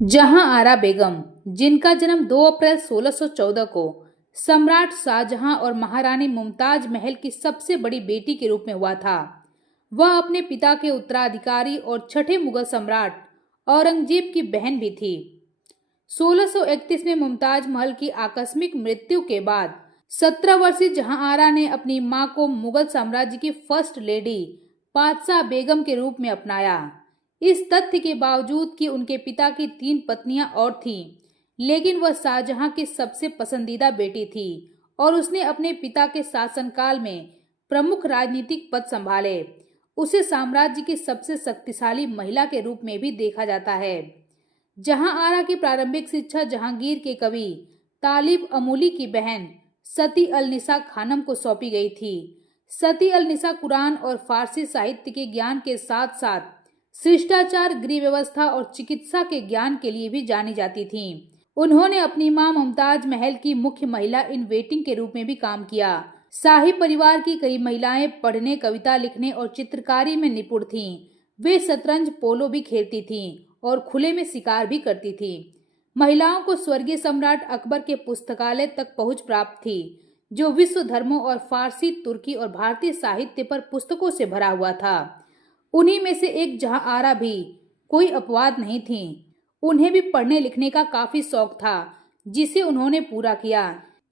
जहां आरा बेगम, जिनका जन्म 2 अप्रैल 1614 को सम्राट शाहजहां और महारानी मुमताज महल की सबसे बड़ी बेटी के रूप में हुआ था, वह अपने पिता के उत्तराधिकारी और छठे मुगल सम्राट औरंगजेब की बहन भी थी। 1631 में मुमताज महल की आकस्मिक मृत्यु के बाद 17 वर्षीय जहांआरा ने अपनी मां को मुगल साम्राज्य की फर्स्ट लेडी पातशाह बेगम के रूप में अपनाया। इस तथ्य के बावजूद कि उनके पिता की 3 पत्नियां और थीं, लेकिन वह शाहजहां की सबसे पसंदीदा बेटी थी और उसने अपने पिता के शासनकाल में प्रमुख राजनीतिक पद संभाले। उसे साम्राज्य की सबसे शक्तिशाली महिला के रूप में भी देखा जाता है। जहांआरा की प्रारंभिक शिक्षा जहांगीर के कवि तालिब अमूली की बहन सती अल निसा खानम को सौंपी गई थी। सती अल निसा कुरान और फारसी साहित्य के ज्ञान के साथ साथ शिष्टाचार, गृह व्यवस्था और चिकित्सा के ज्ञान के लिए भी जानी जाती थीं। उन्होंने अपनी मां मुमताज महल की मुख्य महिला इन वेटिंग के रूप में भी काम किया। शाही परिवार की कई महिलाएं पढ़ने, कविता लिखने और चित्रकारी में निपुण थीं। वे शतरंज, पोलो भी खेलती थीं और खुले में शिकार भी करती थीं। महिलाओं को स्वर्गीय सम्राट अकबर के पुस्तकालय तक पहुंच प्राप्त थी, जो विश्व धर्मों और फारसी, तुर्की और भारतीय साहित्य पर पुस्तकों से भरा हुआ था। उन्हीं में से एक जहांआरा भी कोई अपवाद नहीं थी। उन्हें भी पढ़ने लिखने का काफी शौक था, जिसे उन्होंने पूरा किया।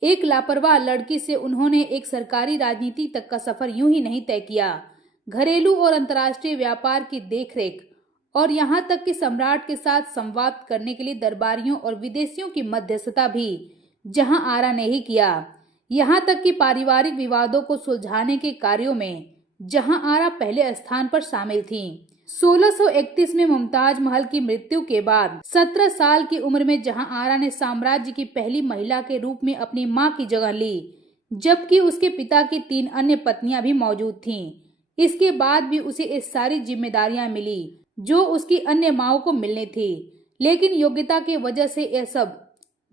एक लापरवाह लड़की से उन्होंने एक सरकारी राजनीति तक का सफर यूं ही नहीं तय किया। घरेलू और अंतर्राष्ट्रीय व्यापार की देखरेख और यहाँ तक कि सम्राट के साथ संवाद करने के लिए दरबारियों और विदेशियों की मध्यस्थता भी जहांआरा ने ही किया। यहाँ तक कि पारिवारिक विवादों को सुलझाने के कार्यों में जहांआरा पहले स्थान पर शामिल थीं। 1631 में मुमताज महल की मृत्यु के बाद 17 साल की उम्र में जहांआरा ने साम्राज्य की पहली महिला के रूप में अपनी मां की जगह ली, जबकि उसके पिता की 3 अन्य पत्नियां भी मौजूद थीं। इसके बाद भी उसे ये सारी जिम्मेदारियां मिली जो उसकी अन्य माओं को मिलनी थी, लेकिन योग्यता के वजह से यह सब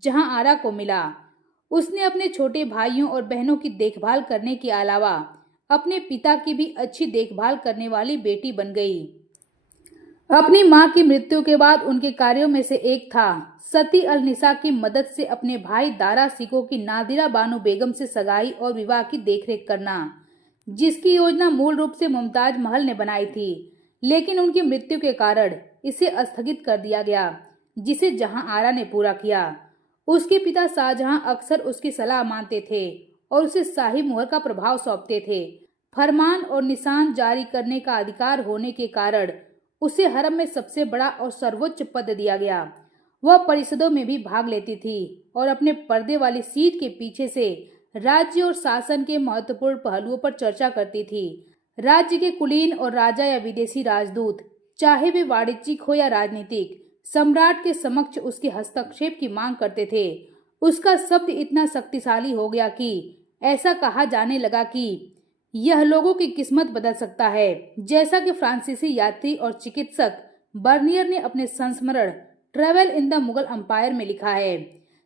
जहांआरा को मिला। उसने अपने छोटे भाइयों और बहनों की देखभाल करने के अलावा अपने पिता की भी अच्छी देखभाल करने वाली बेटी बन गई। अपनी मां की मृत्यु के बाद उनके कार्यों में से एक था सती अल निसा की मदद से अपने भाई दारा सिको की नादिरा बानो बेगम से सगाई और विवाह की देखरेख करना, जिसकी योजना मूल रूप से मुमताज महल ने बनाई थी, लेकिन उनकी मृत्यु के कारण इसे स्थगित कर दिया गया, जिसे जहांआरा ने पूरा किया। उसके पिता शाहजहां अक्सर उसकी सलाह मानते थे और उसे शाही मुहर का प्रभाव सौंपते थे। फरमान और निशान जारी करने का अधिकार होने के कारण उसे हरम में सबसे बड़ा और सर्वोच्च पद दिया गया। वह परिषदों में भी भाग लेती थी और अपने पर्दे वाली सीट के पीछे से राज्य और शासन के महत्वपूर्ण पहलुओं पर चर्चा करती थी। राज्य के कुलीन और राजा या विदेशी राजदूत, चाहे वे वाणिज्यिक हो या राजनीतिक, सम्राट के समक्ष उसके हस्तक्षेप की मांग करते थे। उसका शब्द इतना शक्तिशाली हो गया कि ऐसा कहा जाने लगा कि यह लोगों की किस्मत बदल सकता है, जैसा कि फ्रांसीसी यात्री और चिकित्सक बर्नियर ने अपने संस्मरण Travel in the Mughal Empire में लिखा है।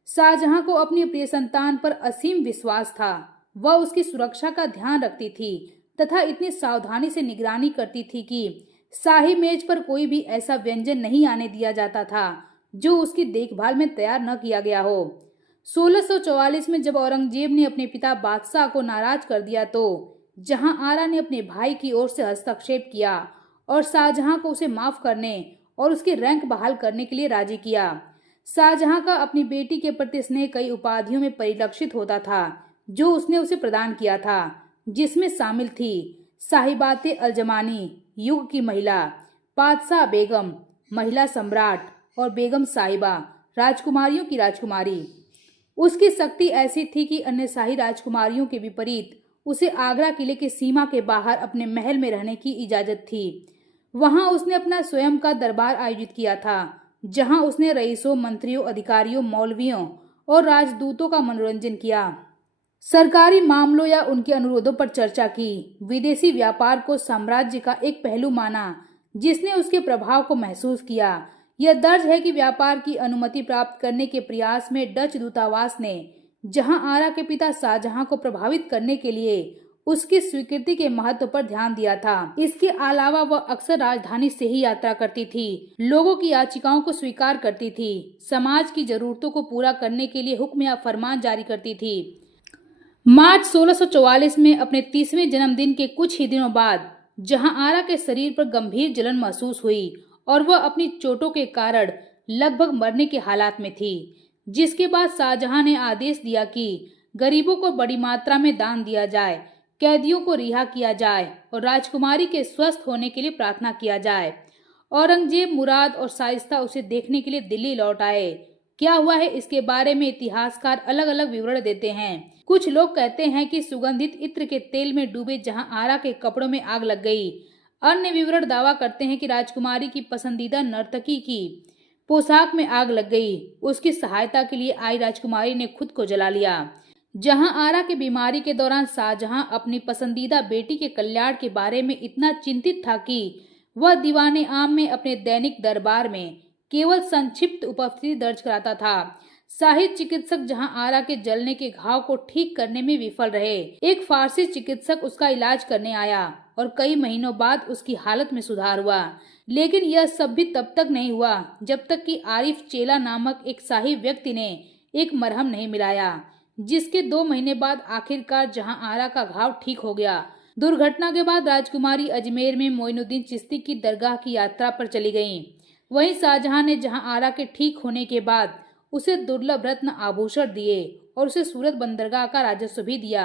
शाहजहां को अपनी प्रिय संतान पर असीम विश्वास था। वह उसकी सुरक्षा का ध्यान रखती थी तथा इतनी सावधानी से निगरानी करती थी कि शाही मेज पर कोई भी ऐसा व्यंजन नहीं आने दिया जाता था जो उसकी देखभाल में तैयार न किया गया हो। 1644 में जब औरंगजेब ने अपने पिता बादशाह को नाराज कर दिया तो जहांआरा ने अपने भाई की ओर से हस्तक्षेप किया और शाहजहां को उसे माफ करने और उसके रैंक बहाल करने के लिए राजी किया। शाहजहां का अपनी बेटी के प्रति स्नेह कई उपाधियों में परिलक्षित होता था जो उसने उसे प्रदान किया था, जिसमें शामिल थी साहिबाते अल-जमानी, युग की महिला, पातशाह बेगम, महिला सम्राट और बेगम साहिबा, राजकुमारियों की राजकुमारी। उसकी शक्ति ऐसी थी कि अन्य शाही राजकुमारियों के विपरीत उसे आगरा किले की सीमा के बाहर अपने महल में रहने की इजाजत थी। वहां उसने अपना स्वयं का दरबार आयोजित किया था, जहां उसने रईसों, मंत्रियों, अधिकारियों, मौलवियों और राजदूतों का मनोरंजन किया, सरकारी मामलों या उनके अनुरोधों पर चर्चा की, विदेशी व्यापार को साम्राज्य का एक पहलू माना जिसने उसके प्रभाव को महसूस किया। यह दर्ज है कि व्यापार की अनुमति प्राप्त करने के प्रयास में डच दूतावास ने जहांआरा के पिता शाहजहां को प्रभावित करने के लिए उसकी स्वीकृति के महत्व पर ध्यान दिया था। इसके अलावा वह अक्सर राजधानी से ही यात्रा करती थी, लोगों की याचिकाओं को स्वीकार करती थी, समाज की जरूरतों को पूरा करने के लिए हुक्म या फरमान जारी करती थी। मार्च 1644 में अपने 30वें जन्मदिन के कुछ ही दिनों बाद जहां आरा के शरीर पर गंभीर जलन महसूस हुई और वह अपनी चोटों के कारण लगभग मरने के हालात में थी, जिसके बाद शाहजहां ने आदेश दिया कि गरीबों को बड़ी मात्रा में दान दिया जाए, कैदियों को रिहा किया जाए और राजकुमारी के स्वस्थ होने के लिए प्रार्थना किया जाए। औरंगजेब, मुराद और शाइस्ता उसे देखने के लिए दिल्ली लौट आए। क्या हुआ है इसके बारे में इतिहासकार अलग अलग विवरण देते हैं। कुछ लोग कहते हैं कि सुगंधित इत्र के तेल में डूबे जहां आरा के कपड़ों में आग लग गई। अन्य विवरण दावा करते हैं कि राजकुमारी की पसंदीदा नर्तकी की पोशाक में आग लग गई। उसकी सहायता के लिए आई राजकुमारी ने खुद को जला लिया। जहां आरा की बीमारी के दौरान शाहजहां अपनी पसंदीदा बेटी के कल्याण के बारे में इतना चिंतित था कि वह दीवाने आम में अपने दैनिक दरबार में केवल संक्षिप्त उपस्थिति दर्ज कराता था। शाही चिकित्सक जहां आरा के जलने के घाव को ठीक करने में विफल रहे। एक फारसी चिकित्सक उसका इलाज करने आया और कई महीनों बाद उसकी हालत में सुधार हुआ, लेकिन यह सब भी तब तक नहीं हुआ जब तक कि आरिफ चेला नामक एक शाही व्यक्ति ने एक मरहम नहीं मिलाया, जिसके 2 महीने बाद आखिरकार जहां आरा का घाव ठीक हो गया। दुर्घटना के बाद राजकुमारी अजमेर में मोइनुद्दीन चिश्ती की दरगाह की यात्रा पर चली गईं। वहीं शाहजहां ने जहां आरा के ठीक होने के बाद उसे दुर्लभ रत्न आभूषण दिए और उसे सूरत बंदरगाह का राजस्व भी दिया।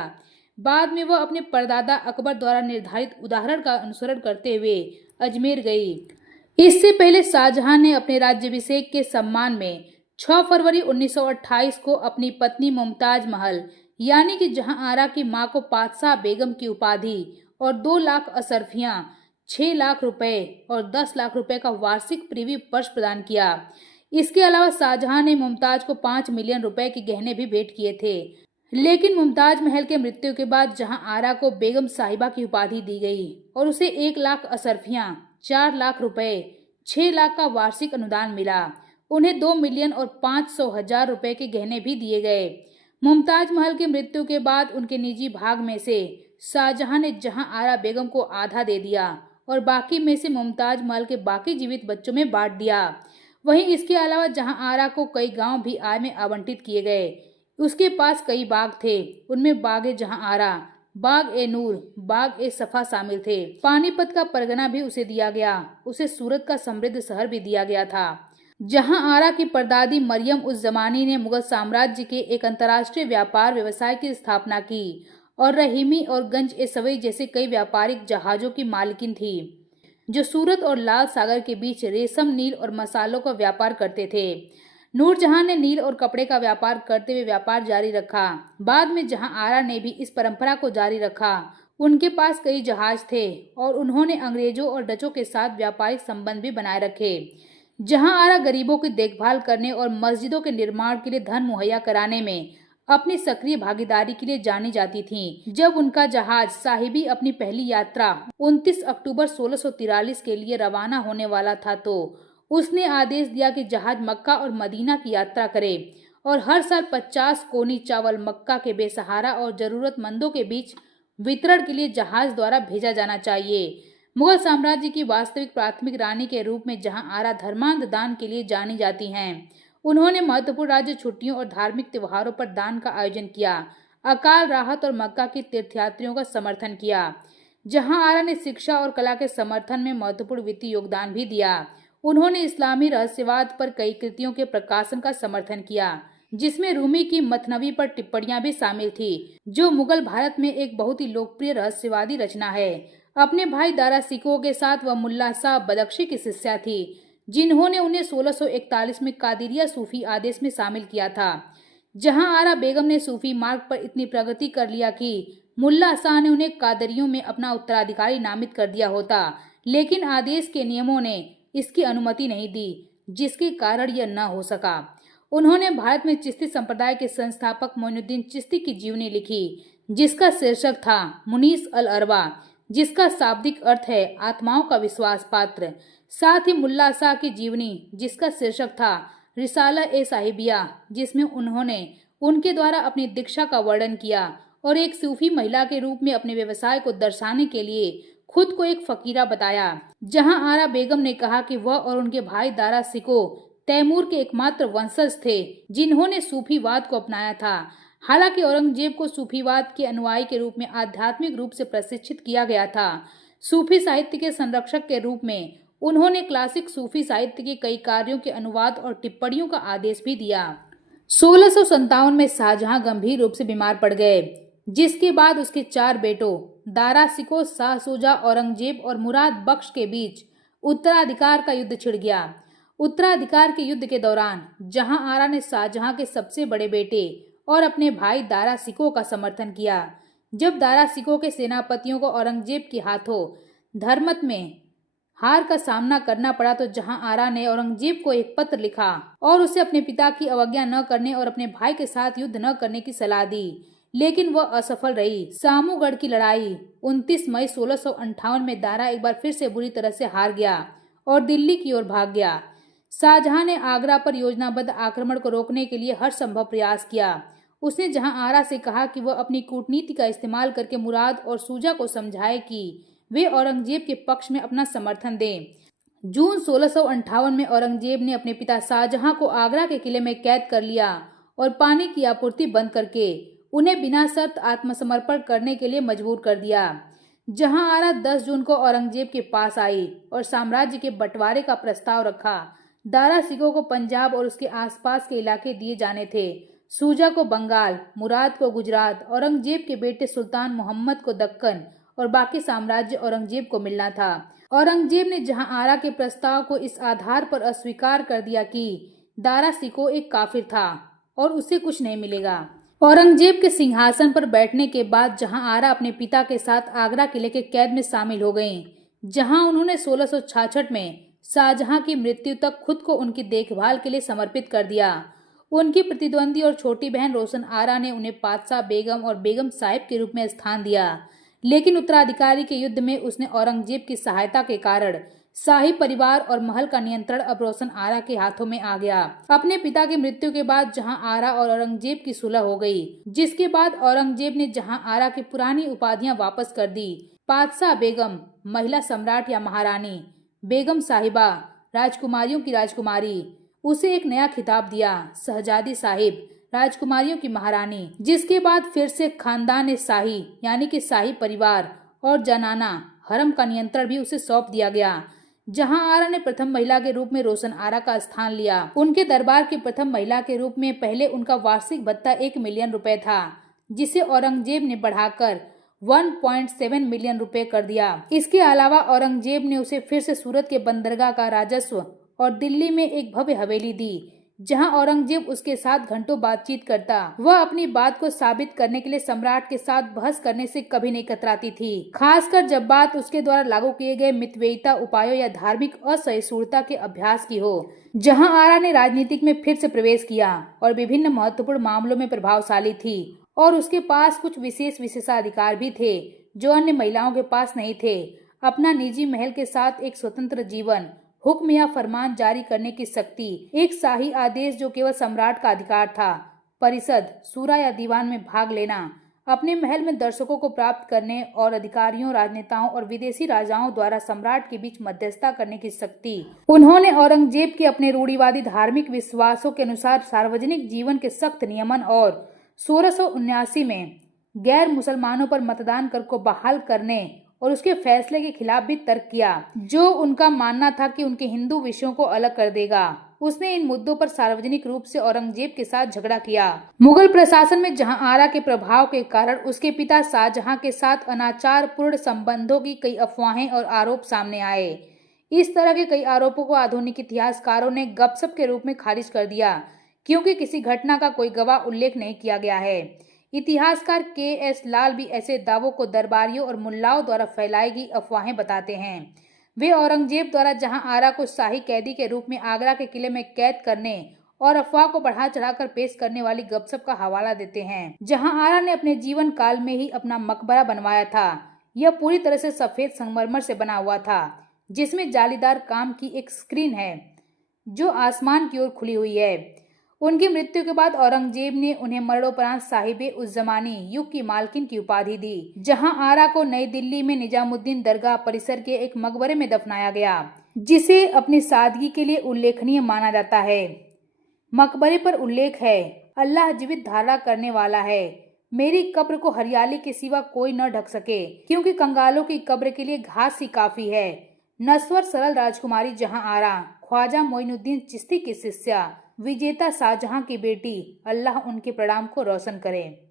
बाद में वह अपने परदादा अकबर द्वारा निर्धारित उदाहरण का अनुसरण करते हुए अजमेर गई। इससे पहले शाहजहां ने अपने राज्याभिषेक के सम्मान में 6 फरवरी 1928 को अपनी पत्नी मुमताज महल यानी कि जहां आरा की मां को पातशाह बेगम की उपाधि और 2 लाख असरफियां, 6 लाख रुपए और 10 लाख रुपए का वार्षिक प्रीवी पर्स प्रदान किया। इसके अलावा शाहजहां ने मुमताज को 5 मिलियन रुपए के गहने भी भेंट किए थे। लेकिन मुमताज महल के मृत्यु के बाद जहां आरा को बेगम साहिबा की उपाधि दी गई और उसे 1 लाख असरफियां, 4 लाख रुपए, 6 लाख का वार्षिक अनुदान मिला। उन्हें 2 मिलियन और 500,000 रुपए के गहने भी दिए गए। मुमताज महल की मृत्यु के बाद उनके निजी भाग में से शाहजहां ने जहां आरा बेगम को आधा दे दिया और बाकी में से मुमताज महल के बाकी जीवित बच्चों में बांट दिया। वहीं इसके अलावा जहां आरा को कई गांव भी आय में आवंटित किए गए। उसके पास कई बाग थे, उनमें बाग ए जहां आरा, बाग ए नूर, बाग ए सफा शामिल थे। पानीपत का परगना भी उसे दिया गया। उसे सूरत का समृद्ध शहर भी दिया गया था। जहां आरा की परदादी मरियम उस जमानी ने मुगल साम्राज्य के एक अंतर्राष्ट्रीय व्यापार व्यवसाय की स्थापना की और रहीमी और गंज ए सवई जैसे कई व्यापारिक जहाजों की मालकिन थी, जो सूरत और लाल सागर के बीच रेशम, नील और मसालों का व्यापार करते थे। नूरजहां ने नील और कपड़े का व्यापार करते हुए व्यापार जारी रखा। बाद में जहां आरा ने भी इस परंपरा को जारी रखा। उनके पास कई जहाज थे और उन्होंने अंग्रेजों और डचों के साथ व्यापारिक संबंध भी बनाए रखे। जहां आरा गरीबों की देखभाल करने और मस्जिदों के निर्माण के लिए धन मुहैया कराने में अपनी सक्रिय भागीदारी के लिए जानी जाती थीं। जब उनका जहाज साहिबी अपनी पहली यात्रा 29 अक्टूबर 1643 के लिए रवाना होने वाला था तो उसने आदेश दिया कि जहाज मक्का और मदीना की यात्रा करे और हर साल 50 कोनी चावल मक्का के बेसहारा और जरूरतमंदों के बीच वितरण के लिए जहाज द्वारा भेजा जाना चाहिए। मुगल साम्राज्य की वास्तविक प्राथमिक रानी के रूप में जहां आरा धर्मांध दान के लिए जानी जाती हैं, उन्होंने महत्वपूर्ण राज्य छुट्टियों और धार्मिक त्योहारों पर दान का आयोजन किया, अकाल राहत और मक्का के तीर्थयात्रियों का समर्थन किया। जहां आरा ने शिक्षा और कला के समर्थन में महत्वपूर्ण वित्तीय योगदान भी दिया। उन्होंने इस्लामी रहस्यवाद पर कई कृतियों के प्रकाशन का समर्थन किया, जिसमें रूमी की मथनवी पर टिप्पणियां भी शामिल थी, जो मुगल भारत में एक बहुत ही लोकप्रिय रहस्यवादी रचना है। अपने भाई दारा सिकोह के साथ वह मुल्ला शाह बदख्शी की शिष्या थी, जिन्होंने उन्हें 1641 में कादिरिया सूफी आदेश में शामिल किया था। जहां आरा बेगम ने सूफी मार्ग पर इतनी प्रगति कर लिया कि मुल्ला शाह ने उन्हें कादरियों में अपना उत्तराधिकारी नामित कर दिया होता, लेकिन आदेश के नियमों ने इसकी अनुमति नहीं दी, जिसके कारण यह न हो सका। उन्होंने भारत में चिश्ती संप्रदाय के संस्थापक मोइनुद्दीन चिश्ती की जीवनी लिखी, जिसका शीर्षक था मुनीस अल अरबा, जिसका शाब्दिक अर्थ है आत्माओं का विश्वास पात्र। साथ ही मुल्ला शाह की जीवनी, जिसका शीर्षक था रिसाला ए साहिबिया, जिसमें उन्होंने उनके द्वारा अपनी दीक्षा का वर्णन किया और एक सूफी महिला के रूप में अपने व्यवसाय को दर्शाने के लिए खुद को एक फकीरा बताया। जहां आरा बेगम ने कहा कि वह और उनके भाई दारा सिको तैमूर के एकमात्र वंशज थे जिन्होंने सूफीवाद को अपनाया था। हालांकि औरंगजेब को सूफीवाद के अनुयायी के रूप में आध्यात्मिक रूप से प्रशिक्षित किया गया था। सूफी साहित्य के संरक्षक के रूप में उन्होंने क्लासिक सूफी साहित्य के कई कार्यों के अनुवाद और टिप्पणियों का आदेश भी दिया। 1657 में शाहजहां गंभीर रूप से बीमार पड़ गए, जिसके बाद उसके 4 बेटों दारा सिको, शाह शुजा, औरंगजेब और मुराद बख्श के बीच उत्तराधिकार का युद्ध छिड़ गया। उत्तराधिकार के युद्ध के दौरान जहां आरा ने शाहजहां के सबसे बड़े बेटे और अपने भाई दारा सिको का समर्थन किया। जब दारा सिको के सेनापतियों को औरंगजेब के हाथों धर्मत में हार का सामना करना पड़ा तो जहां आरा ने औरंगजेब को एक पत्र लिखा और उसे अपने पिता की अवज्ञा न करने और अपने भाई के साथ युद्ध न करने की सलाह दी, लेकिन वह असफल रही। सामूगढ़ की लड़ाई 29 मई 1658 में दारा एक बार फिर से बुरी तरह से हार गया और दिल्ली की ओर भाग गया। शाहजहां ने आगरा पर योजनाबद्ध आक्रमण को रोकने के लिए हर संभव प्रयास किया। उसने जहां आरा से कहा कि वह अपनी कूटनीति का इस्तेमाल करके मुराद और शुजा को समझाए कि वे औरंगजेब के पक्ष में अपना समर्थन दें। जून 1658 में औरंगजेब ने अपने पिता शाहजहां को आगरा के किले में कैद कर लिया और पानी की आपूर्ति बंद करके उन्हें बिना शर्त आत्मसमर्पण करने के लिए मजबूर कर दिया। जहां आरा 10 जून को औरंगजेब के पास आई और साम्राज्य के बंटवारे का प्रस्ताव रखा। दारा सिको को पंजाब और उसके आसपास के इलाके दिए जाने थे, शुजा को बंगाल, मुराद को गुजरात, औरंगजेब के बेटे सुल्तान मोहम्मद को दक्कन और बाकी साम्राज्य औरंगजेब को मिलना था। औरंगजेब ने जहां आरा के प्रस्ताव को इस आधार पर अस्वीकार कर दिया कि दारा सिको एक काफिर था और उसे कुछ नहीं मिलेगा। औरंगजेब के सिंहासन पर बैठने के बाद जहां आरा अपने पिता के साथ आगरा किले के कैद में शामिल हो गईं, जहां उन्होंने 1666 में शाहजहां की मृत्यु तक खुद को उनकी देखभाल के लिए समर्पित कर दिया। उनकी प्रतिद्वंदी और छोटी बहन रोशन आरा ने उन्हें पातशाह बेगम और बेगम साहिब के रूप में स्थान दिया, लेकिन उत्तराधिकारी के युद्ध में उसने औरंगजेब की सहायता के कारण शाही परिवार और महल का नियंत्रण अब रोशन आरा के हाथों में आ गया। अपने पिता की मृत्यु के बाद जहां आरा और औरंगजेब की सुलह हो गई, जिसके बाद औरंगजेब ने जहां आरा की पुरानी उपाधियां वापस कर दी, पातशाह बेगम, महिला सम्राट या महारानी, बेगम साहिबा, राजकुमारियों की राजकुमारी, उसे एक नया खिताब दिया, शहजादी साहिब, राजकुमारियों की महारानी, जिसके बाद फिर से खानदान शाही यानी कि शाही परिवार और जनाना हरम का नियंत्रण भी उसे सौंप दिया गया। जहां आरा ने प्रथम महिला के रूप में रोशन आरा का स्थान लिया। उनके दरबार की प्रथम महिला के रूप में पहले उनका वार्षिक भत्ता 1 मिलियन रुपए था, जिसे औरंगजेब ने बढ़ाकर 1.7 मिलियन रुपए कर दिया। इसके अलावा औरंगजेब ने उसे फिर से सूरत के बंदरगाह का राजस्व और दिल्ली में एक भव्य हवेली दी, जहां औरंगजेब उसके साथ घंटों बातचीत करता। वह अपनी बात को साबित करने के लिए सम्राट के साथ बहस करने से कभी नहीं कतराती थी, खासकर जब बात उसके द्वारा लागू किए गए मितव्ययिता उपायों या धार्मिक असहिष्णुता के अभ्यास की हो। जहां आरा ने राजनीतिक में फिर से प्रवेश किया और विभिन्न महत्वपूर्ण मामलों में प्रभावशाली थी और उसके पास कुछ विशेष विशेषाधिकार भी थे जो अन्य महिलाओं के पास नहीं थे। अपना निजी महल के साथ एक स्वतंत्र जीवन, हुक्म या फरमान जारी करने की शक्ति, एक शाही आदेश जो केवल सम्राट का अधिकार था, परिषद, शूरा या दीवान में भाग लेना, अपने महल में दर्शकों को प्राप्त करने और अधिकारियों, राजनेताओं और विदेशी राजाओं द्वारा सम्राट के बीच मध्यस्थता करने की शक्ति। उन्होंने औरंगजेब के अपने रूढ़िवादी धार्मिक विश्वासों के अनुसार सार्वजनिक जीवन के सख्त नियमन और 1679 में गैर मुसलमानों पर मतदान कर को बहाल करने और उसके फैसले के खिलाफ भी तर्क किया, जो उनका मानना था कि उनके हिंदू विषयों को अलग कर देगा। उसने इन मुद्दों पर सार्वजनिक रूप से औरंगजेब के साथ झगड़ा किया। मुगल प्रशासन में जहां आरा के प्रभाव के कारण उसके पिता शाहजहां के साथ अनाचार पूर्ण संबंधों की कई अफवाहें और आरोप सामने आए। इस तरह के कई आरोपों को आधुनिक इतिहासकारों ने गपशप के रूप में खारिज कर दिया, क्योंकि किसी घटना का कोई गवाह उल्लेख नहीं किया गया है। इतिहासकार के.एस. लाल भी ऐसे दावों को दरबारियों और मुल्लाओं द्वारा फैलाई गई अफवाहें बताते हैं। वे औरंगजेब द्वारा जहां आरा को शाही कैदी के रूप में आगरा के किले में कैद करने और अफवाह को बढ़ा चढ़ाकर पेश करने वाली गपशप का हवाला देते हैं। जहां आरा ने अपने जीवन काल में ही अपना मकबरा बनवाया था। यह पूरी तरह से सफेद संगमरमर से बना हुआ था, जिसमें जालीदार काम की एक स्क्रीन है जो आसमान की ओर खुली हुई है। उनकी मृत्यु के बाद औरंगजेब ने उन्हें मरणोपरांत साहिबे उस जमानी युग की मालकिन की उपाधि दी, जहां आरा को नई दिल्ली में निजामुद्दीन दरगाह परिसर के एक मकबरे में दफनाया गया, जिसे अपनी सादगी के लिए उल्लेखनीय माना जाता है। मकबरे पर उल्लेख है, अल्लाह जीवित धारा करने वाला है, मेरी कब्र को हरियाली के सिवा कोई न ढक सके, क्योंकि कंगालों की कब्र के लिए घास ही काफी है। नस्वर सरल राजकुमारी जहां आरा, ख्वाजा मोइनुद्दीन चिश्ती की शिष्या, विजेता शाहजहां की बेटी, अल्लाह उनके प्रणाम को रोशन करे।